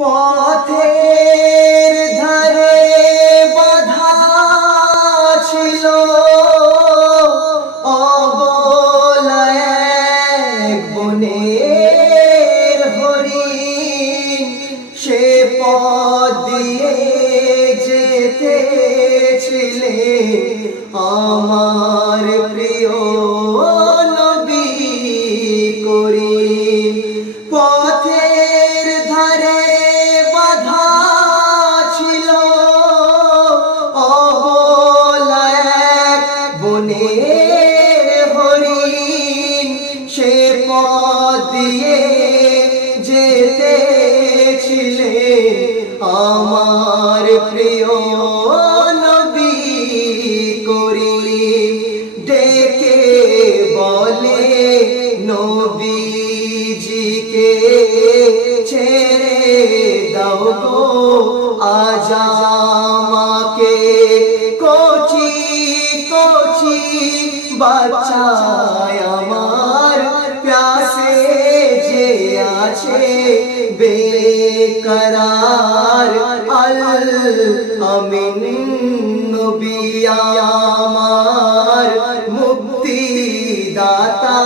পথের ধারে বাঁধা ছিল অবলা এক বনের হরিণ, সে পথ দিয়ে যেতেছিলেন আমার প্রিয় নবী করিম। পথের ধারে বাঁধা ছিল অবলা এক বনের হরিণ, সে পথ দিয়ে যেতেছিলেন আমার প্রিয় নবী করিম। ডেকে বলে নবীজিকে ছেড়ে দাও গো আজ আমাকে, কচি কচি বাচ্চায় আমার প্যাসে যে আছে বেকরার। আল আমিন নবী আমার মুক্তি দাতা